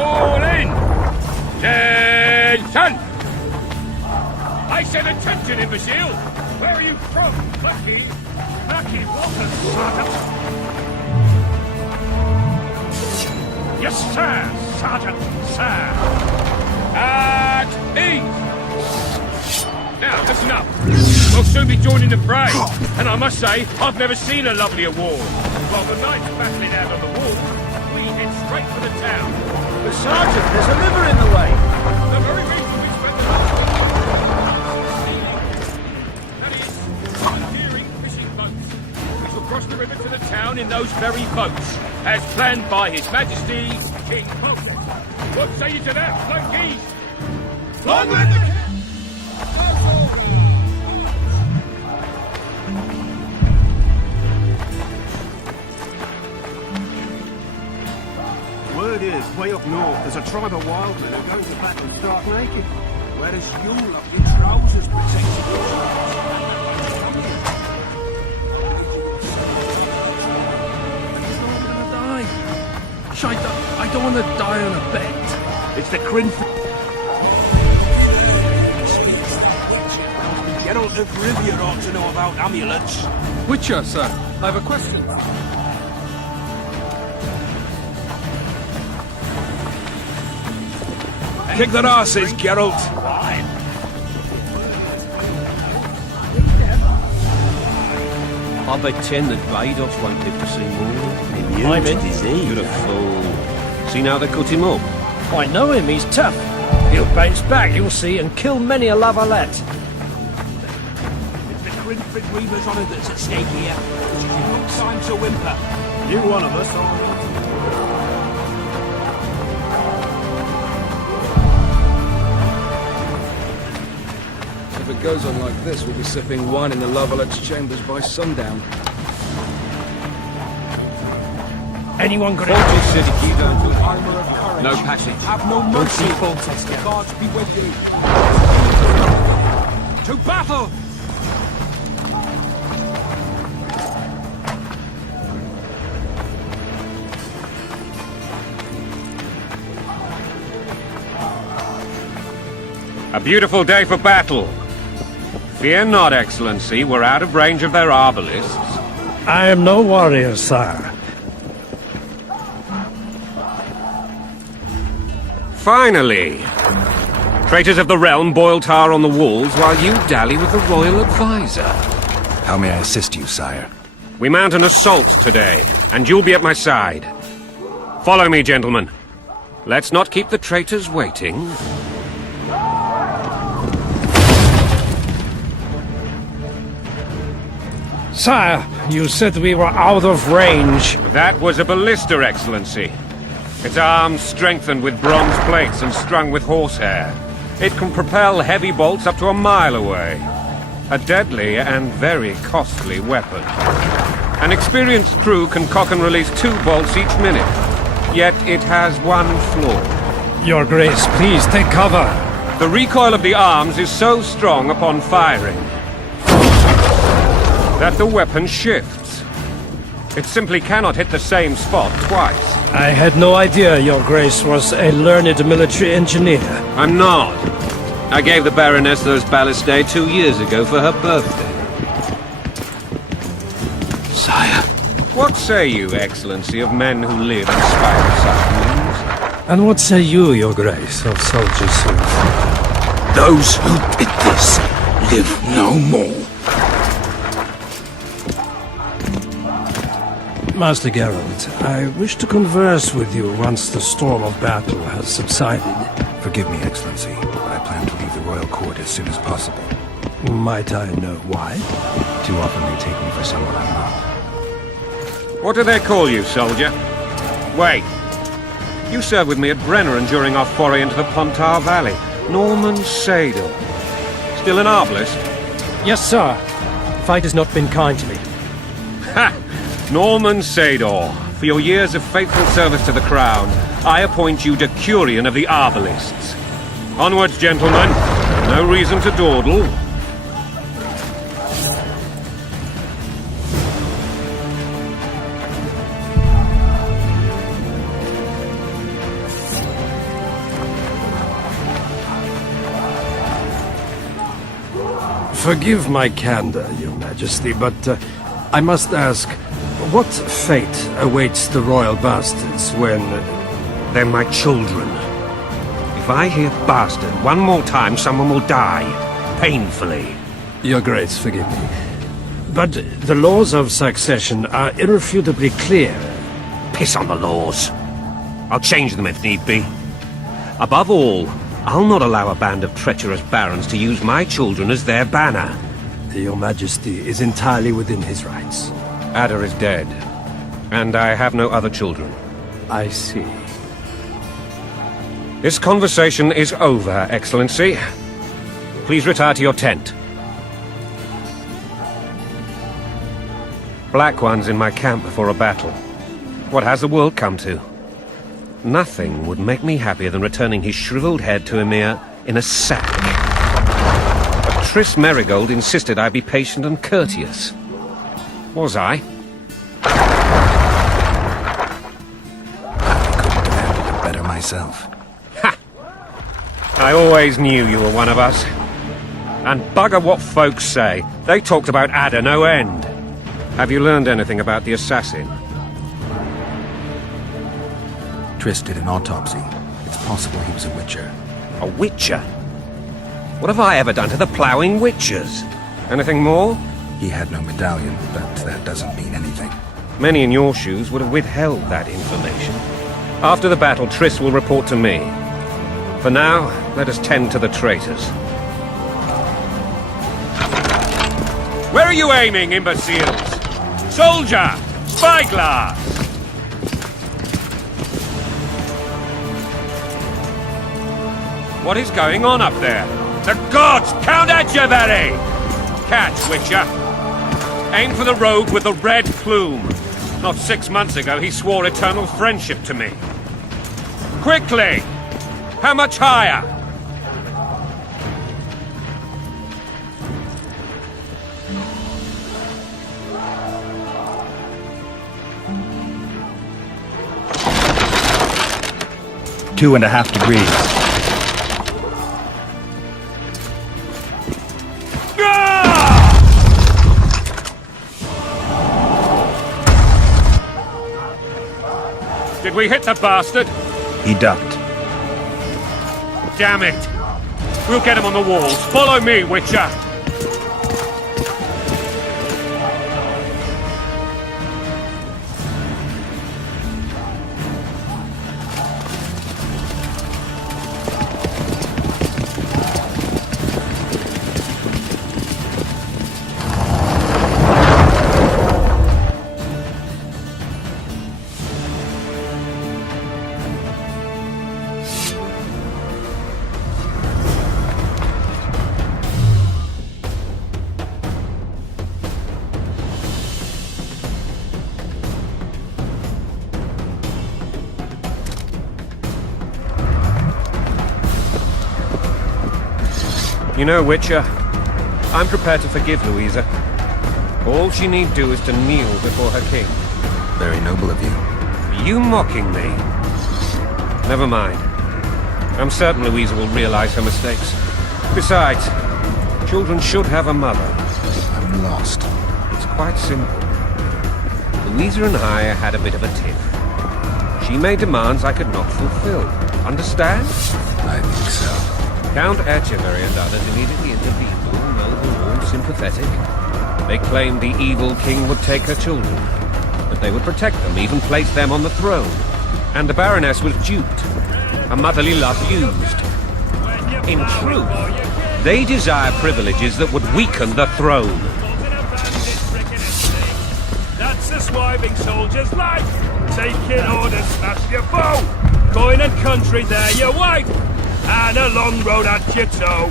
All in! Attention! I said attention, imbecile! Where are you from, Lucky? Lucky Walker, Sergeant! Yes, sir, Sergeant, sir! At ease! Now, listen up. We'll soon be joining the fray, and I must say, I've never seen a lovelier war. While the knights battling out on the wall, we head straight for the town. But Sergeant, there's a river in the way. The very reason we spent the night that is, steering fishing boats. We shall cross the river to the town in those very boats, as planned by His Majesty King Mulder. What say you to that, flunkies? Long live the king! Word is, way up north, there's a tribe of wild men who go to battle stark naked. Whereas you look in trousers protecting your I don't want to die on a bet. It's the Crin... Geralt of Rivia ought to know about amulets. Witcher, sir. I have a question. Kick their asses, Geralt. I pretend that Vados won't live to see more. Immune to disease. You're a fool. See now they cut him up. I know him, he's tough. He'll bounce back, you'll see, and kill many a lavalette. It's the Crinford Reaver's honour that's at stake here. She's no time to whimper. You one of us, If it goes on like this, we'll be sipping wine in the Lavalette's chambers by sundown. Anyone got Fortune City, keep down to it. no passage. Have no mercy. The gods be with you. To battle! A beautiful day for battle. Fear not, Excellency, we're out of range of their arbalists. I am no warrior, sire. Finally! Traitors of the realm boil tar on the walls while you dally with the royal advisor. How may I assist you, sire? We mount an assault today, and you'll be at my side. Follow me, gentlemen. Let's not keep the traitors waiting. Sire, you said we were out of range. That was a ballista, Excellency. Its arms strengthened with bronze plates and strung with horsehair. It can propel heavy bolts up to a mile away. A deadly and very costly weapon. An experienced crew can cock and release 2 bolts each minute. Yet it has one flaw. Your Grace, please take cover. The recoil of the arms is so strong upon firing that the weapon shifts. It simply cannot hit the same spot twice. I had no idea Your Grace was a learned military engineer. I'm not. I gave the Baroness those ballistae 2 years ago for her birthday. Sire. What say you, Excellency, of men who live in spite of such means? And what say you, Your Grace, of soldiers who... Those who did this live no more. Master Geralt, I wish to converse with you once the storm of battle has subsided. Forgive me, Excellency, but I plan to leave the royal court as soon as possible. Might I know why? Too often they take me for someone I'm not. What do they call you, soldier? Wait. You served with me at Brenner during our foray into the Pontar Valley. Norman Sador. Still an arbalist? Yes, sir. The fight has not been kind to me. Ha! Norman Sador, for your years of faithful service to the crown, I appoint you Decurion of the Arbalists. Onwards, gentlemen. No reason to dawdle. Forgive my candor, Your Majesty, but I must ask, what fate awaits the royal bastards when... They're my children. If I hear bastard one more time, someone will die. Painfully. Your Grace, forgive me. But the laws of succession are irrefutably clear. Piss on the laws. I'll change them if need be. Above all, I'll not allow a band of treacherous barons to use my children as their banner. Your Majesty is entirely within his rights. Ada is dead, and I have no other children. I see. This conversation is over, Excellency. Please retire to your tent. Black One's in my camp before a battle. What has the world come to? Nothing would make me happier than returning his shriveled head to Emir in a sack. But Triss Merigold insisted I be patient and courteous. Was I? I couldn't have handled it better myself. Ha! I always knew you were one of us. And bugger what folks say. They talked about Ada no end. Have you learned anything about the assassin? Triss did an autopsy. It's possible he was a witcher. A witcher? What have I ever done to the ploughing witchers? Anything more? He had no medallion, but that doesn't mean anything. Many in your shoes would have withheld that information. After the battle, Triss will report to me. For now, let us tend to the traitors. Where are you aiming, imbeciles? Soldier! Spyglass! What is going on up there? The gods count at you, Berry! Catch, Witcher. Aim for the rogue with the red plume. Not 6 months ago, he swore eternal friendship to me. Quickly! How much higher? Two and a half degrees. Did we hit the bastard? He ducked. Damn it! We'll get him on the walls. Follow me, Witcher! You know, Witcher, I'm prepared to forgive Louisa. All she need do is to kneel before her king. Very noble of you. Are you mocking me? Never mind. I'm certain Louisa will realize her mistakes. Besides, children should have a mother. I'm lost. It's quite simple. Louisa and I had a bit of a tiff. She made demands I could not fulfill. Understand? I think so. Count Etcheverry and others immediately intervened, all noble, all sympathetic. They claimed the evil king would take her children, but they would protect them, even place them on the throne. And the Baroness was duped, her motherly love used. In truth, they desire privileges that would weaken the throne. That's the swiving soldier's life. Taking orders, smash your foe. Going and country, there your wife. And a long road at your toe.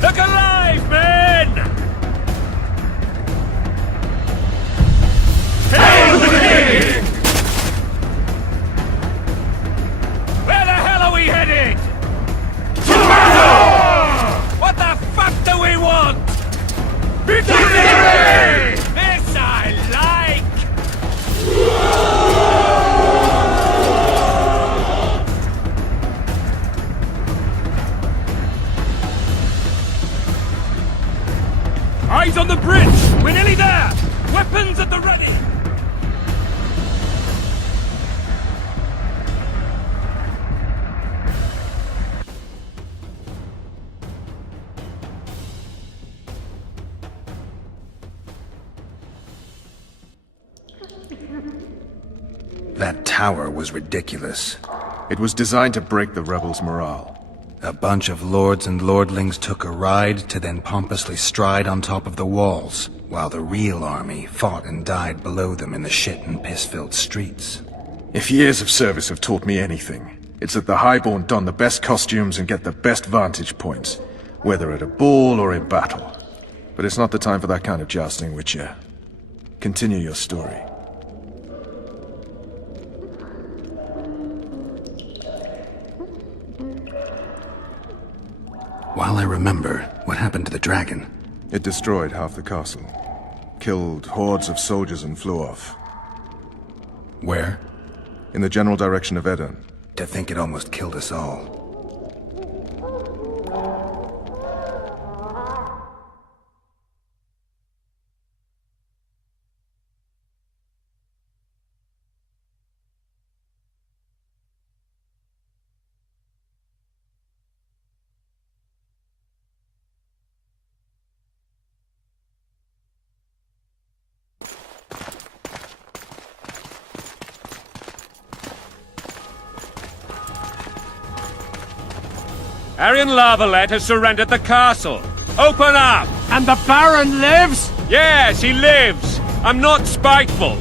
Look alive, men! Hail the king! Where the hell are we headed? To the ready! That tower was ridiculous. It was designed to break the rebels' morale. A bunch of lords and lordlings took a ride to then pompously stride on top of the walls, while the real army fought and died below them in the shit and piss-filled streets. If years of service have taught me anything, it's that the Highborn don the best costumes and get the best vantage points, whether at a ball or in battle. But it's not the time for that kind of jousting, Witcher. Continue your story. While I remember, what happened to the dragon? It destroyed half the castle. Killed hordes of soldiers and flew off. Where? In the general direction of Edon. To think it almost killed us all. Arian Lavalette has surrendered the castle. Open up! And the Baron lives? Yes, he lives. I'm not spiteful.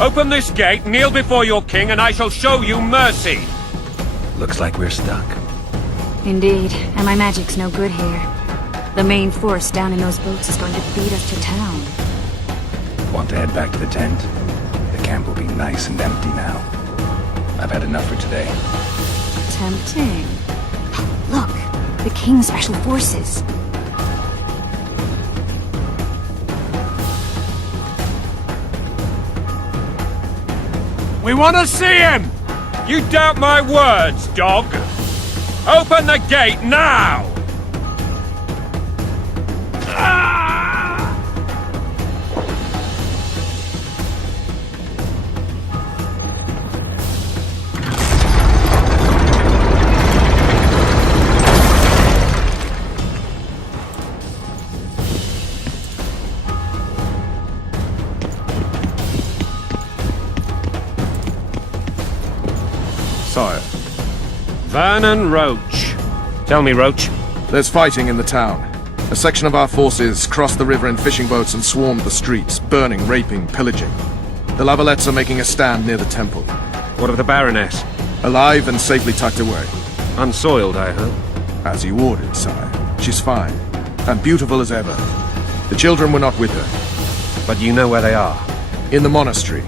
Open this gate, kneel before your king, and I shall show you mercy. Looks like we're stuck. Indeed, and my magic's no good here. The main force down in those boats is going to feed us to town. Want to head back to the tent? The camp will be nice and empty now. I've had enough for today. Tempting. Look, the King's Special Forces. We want to see him! You doubt my words, dog? Open the gate now! Sire, Vernon Roach. Tell me, Roach. there's fighting in the town. A section of our forces crossed the river in fishing boats and swarmed the streets, burning, raping, pillaging. The Lavalettes are making a stand near the temple. What of the Baroness? Alive and safely tucked away. Unsoiled, I hope. As you ordered, sire. She's fine. And beautiful as ever. The children were not with her. But you know where they are. In the monastery.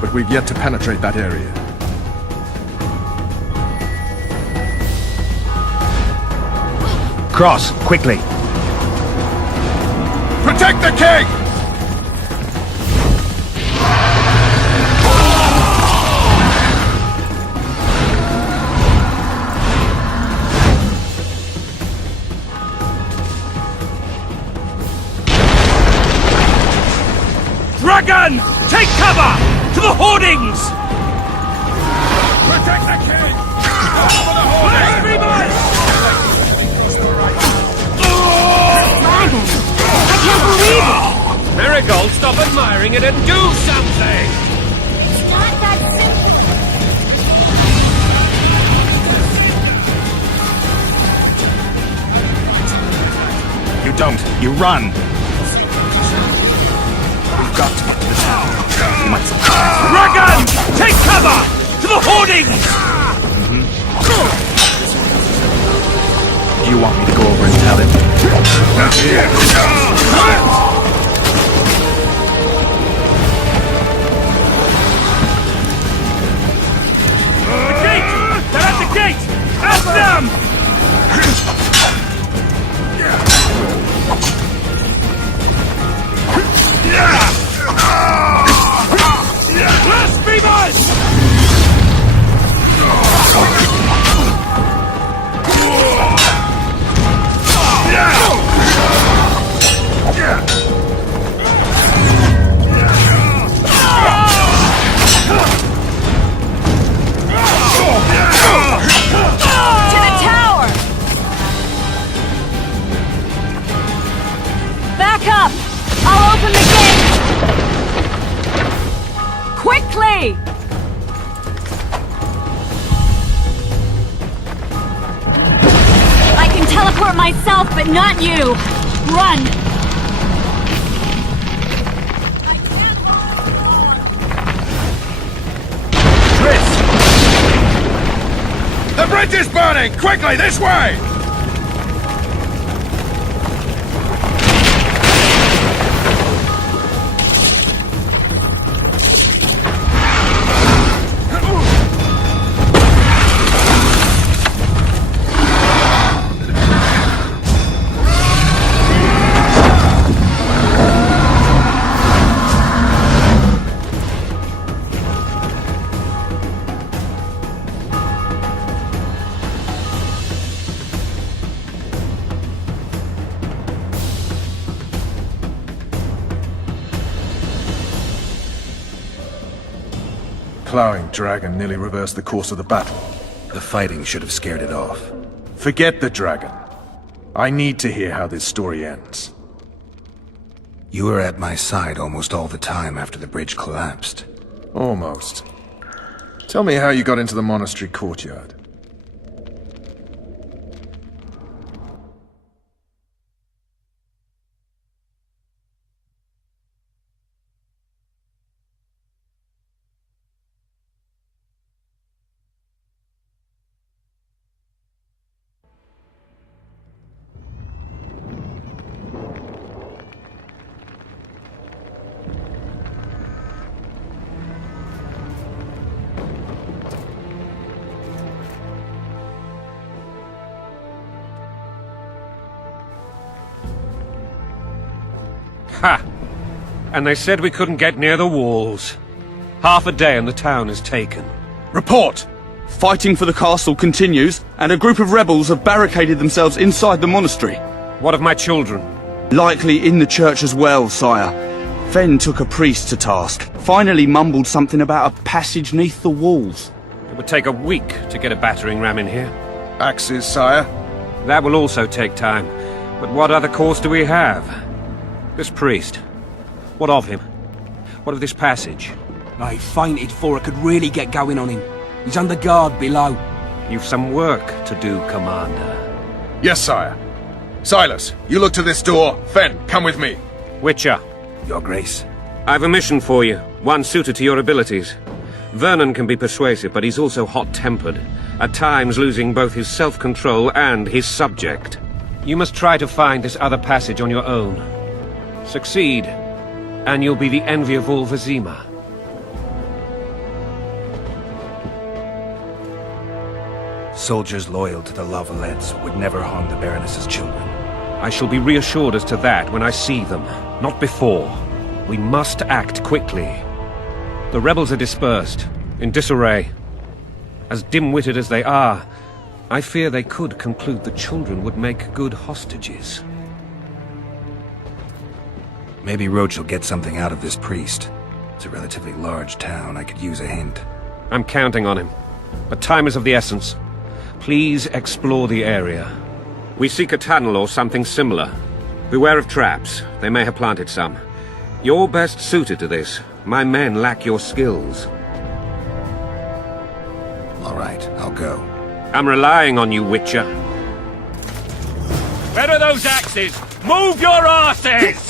But we've yet to penetrate that area. Cross, quickly. Protect the king! Dragon! Take cover! To the hoardings! Protect the king! For the hoardings! Everybody! Dragon! I can't believe it! Marigold, stop admiring it and do something! It's not that simple. You don't. You run. We've got to get to the town. We might surprise them. Dragon! Take cover! To the hoardings! Do you want me to go over and tell him? The gate! They're at the gate! At them! Blasphemers! away! I can teleport myself, but not you! Run! The bridge is burning! Quickly, this way! Plowing dragon nearly reversed the course of the battle. The fighting should have scared it off. Forget the dragon. I need to hear how this story ends. You were at my side almost all the time after the bridge collapsed. Almost. Tell me how you got into the monastery courtyard. Ha! And they said we couldn't get near the walls. Half a day and the town is taken. Report! Fighting for the castle continues, and a group of rebels have barricaded themselves inside the monastery. What of my children? Likely in the church as well, sire. Fen took a priest to task, finally mumbled something about a passage neath the walls. It would take a week to get a battering ram in here. Axes, sire? That will also take time. But what other course do we have? This priest. What of him? What of this passage? I fainted before I could really get going on him. He's under guard below. You've some work to do, Commander. Yes, sire. Silas, you look to this door. Fen, come with me. Witcher. Your Grace. I've a mission for you, one suited to your abilities. Vernon can be persuasive, but he's also hot-tempered, at times losing both his self-control and his subject. You must try to find this other passage on your own. Succeed, and you'll be the envy of all Vizima. Soldiers loyal to the Lavalettes would never harm the Baroness's children. I shall be reassured as to that when I see them, not before. We must act quickly. The rebels are dispersed, in disarray. As dim-witted as they are, I fear they could conclude the children would make good hostages. Maybe Roach will get something out of this priest. It's a relatively large town. I could use a hint. I'm counting on him. But time is of the essence. Please explore the area. We seek a tunnel or something similar. Beware of traps. They may have planted some. You're best suited to this. My men lack your skills. All right, I'll go. I'm relying on you, Witcher. Where are those axes? Move your asses!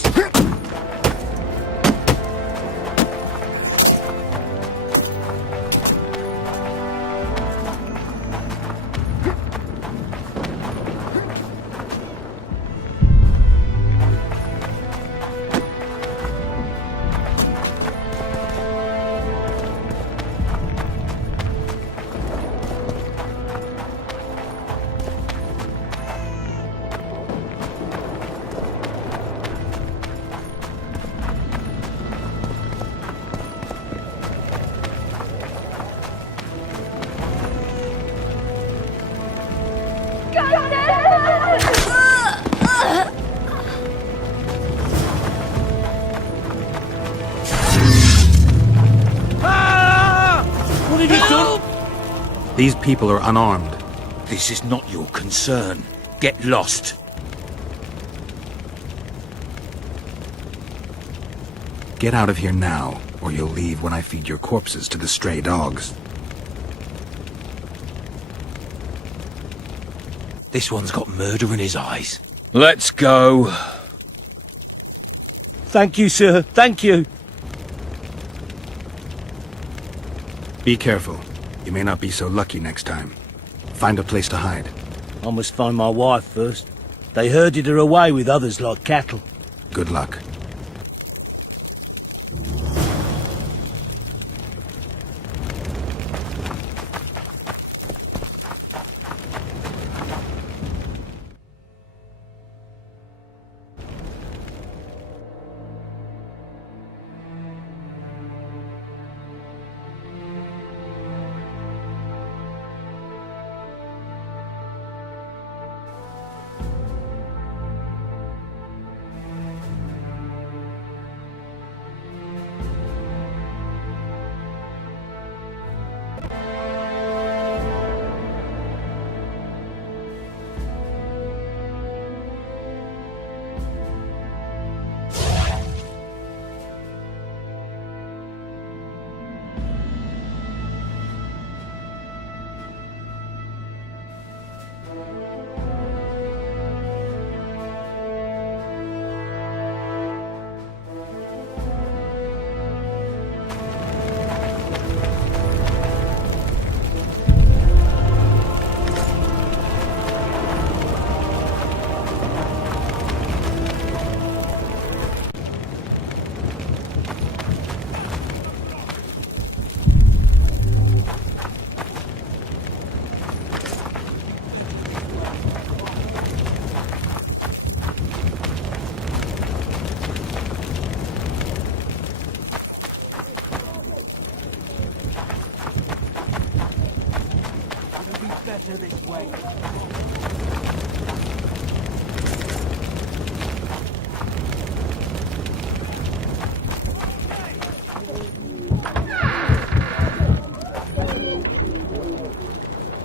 These people are unarmed. This is not your concern. Get lost. Get out of here now, or you'll leave when I feed your corpses to the stray dogs. This one's got murder in his eyes. Let's go. Thank you, sir. Thank you. Be careful. You may not be so lucky next time. Find a place to hide. I must find my wife first. They herded her away with others like cattle. Good luck.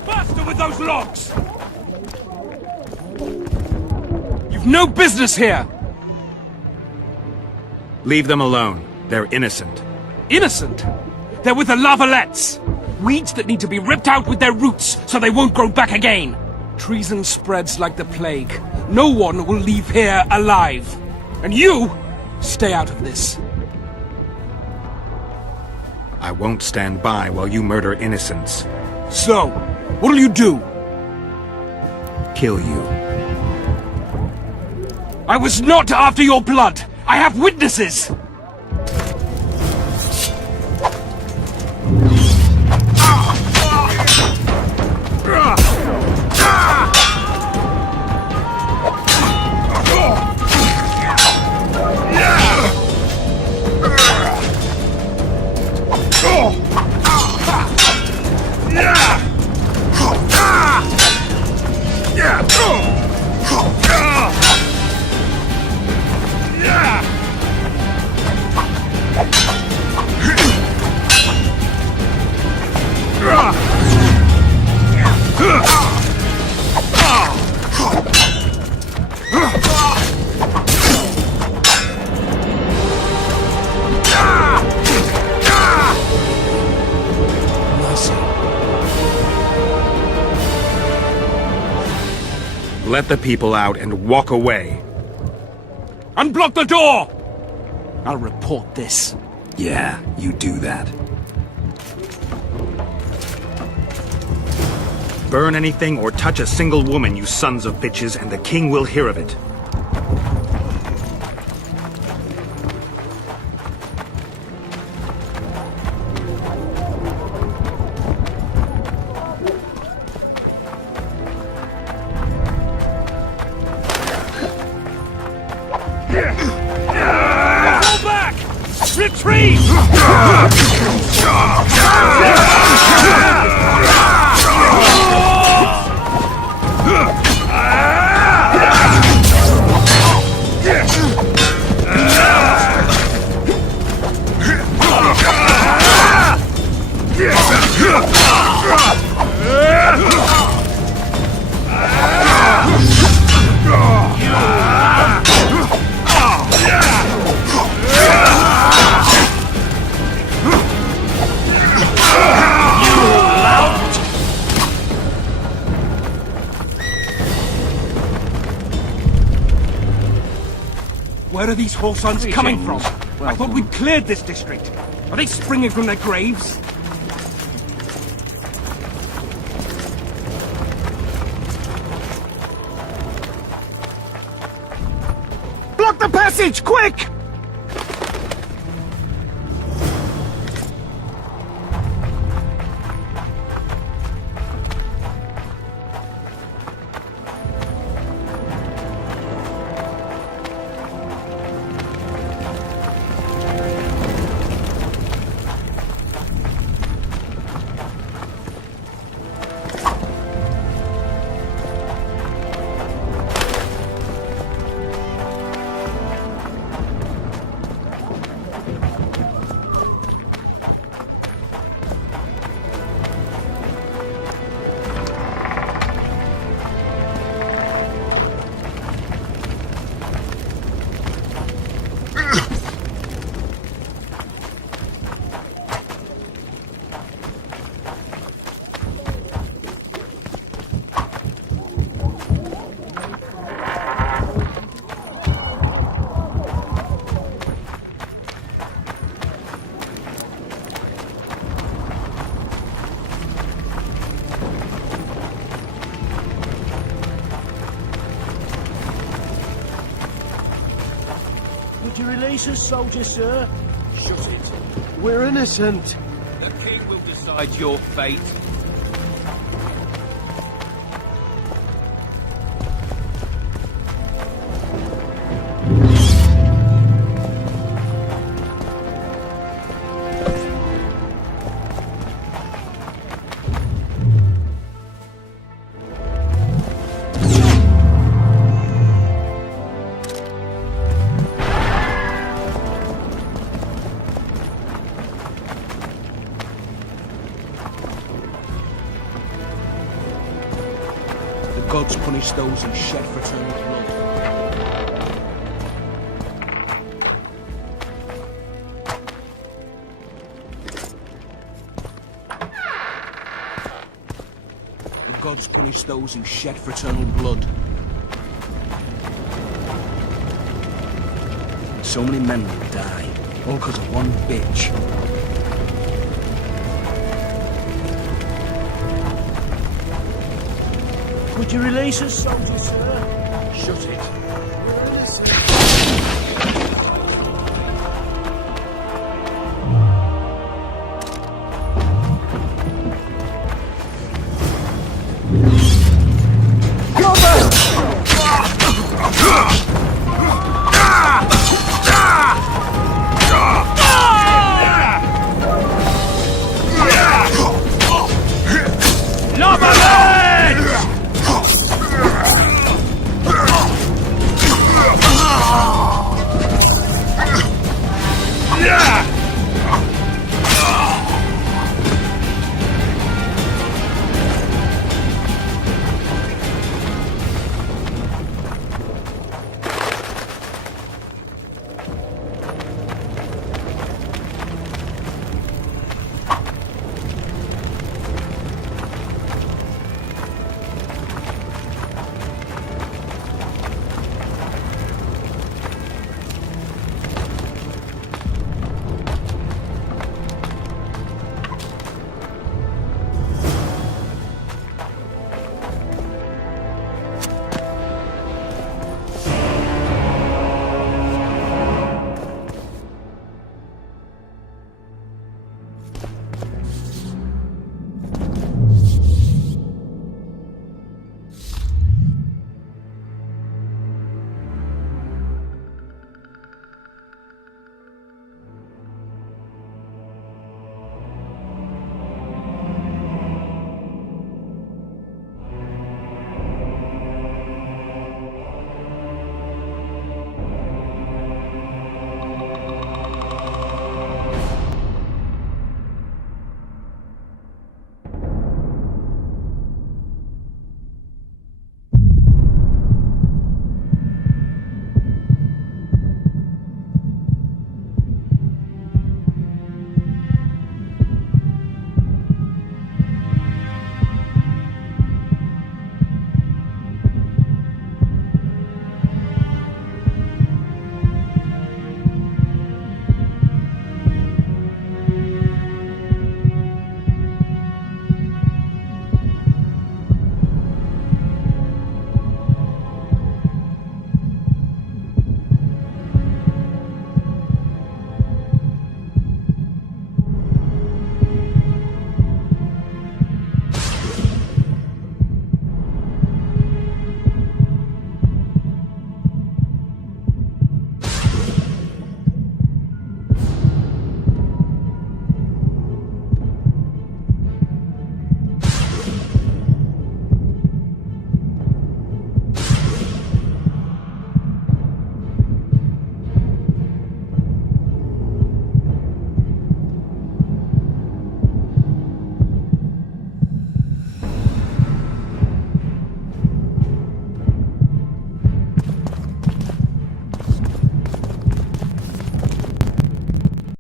Faster with those logs! You've no business here! Leave them alone. They're innocent. Innocent? They're with the lavalettes! Weeds that need to be ripped out with their roots so they won't grow back again! Treason spreads like the plague. No one will leave here alive. And you, stay out of this. I won't stand by while you murder innocents. So, what'll you do? Kill you. I was not after your blood! I have witnesses! Let the people out and walk away. Unblock the door! I'll report this. Yeah, you do that. Burn anything or touch a single woman, you sons of bitches, and the king will hear of it. Fall back! Retreat! are these whoreson coming from? Greetings. I thought we'd cleared this district. Are they springing from their graves? Block the passage, quick! Would you release us, soldier, sir? Shut it. We're innocent. The king will decide your fate. The gods punish those who shed fraternal blood. The gods punish those who shed fraternal blood. So many men will die, all because of one bitch. Would you release us, soldier, sir? Shut it.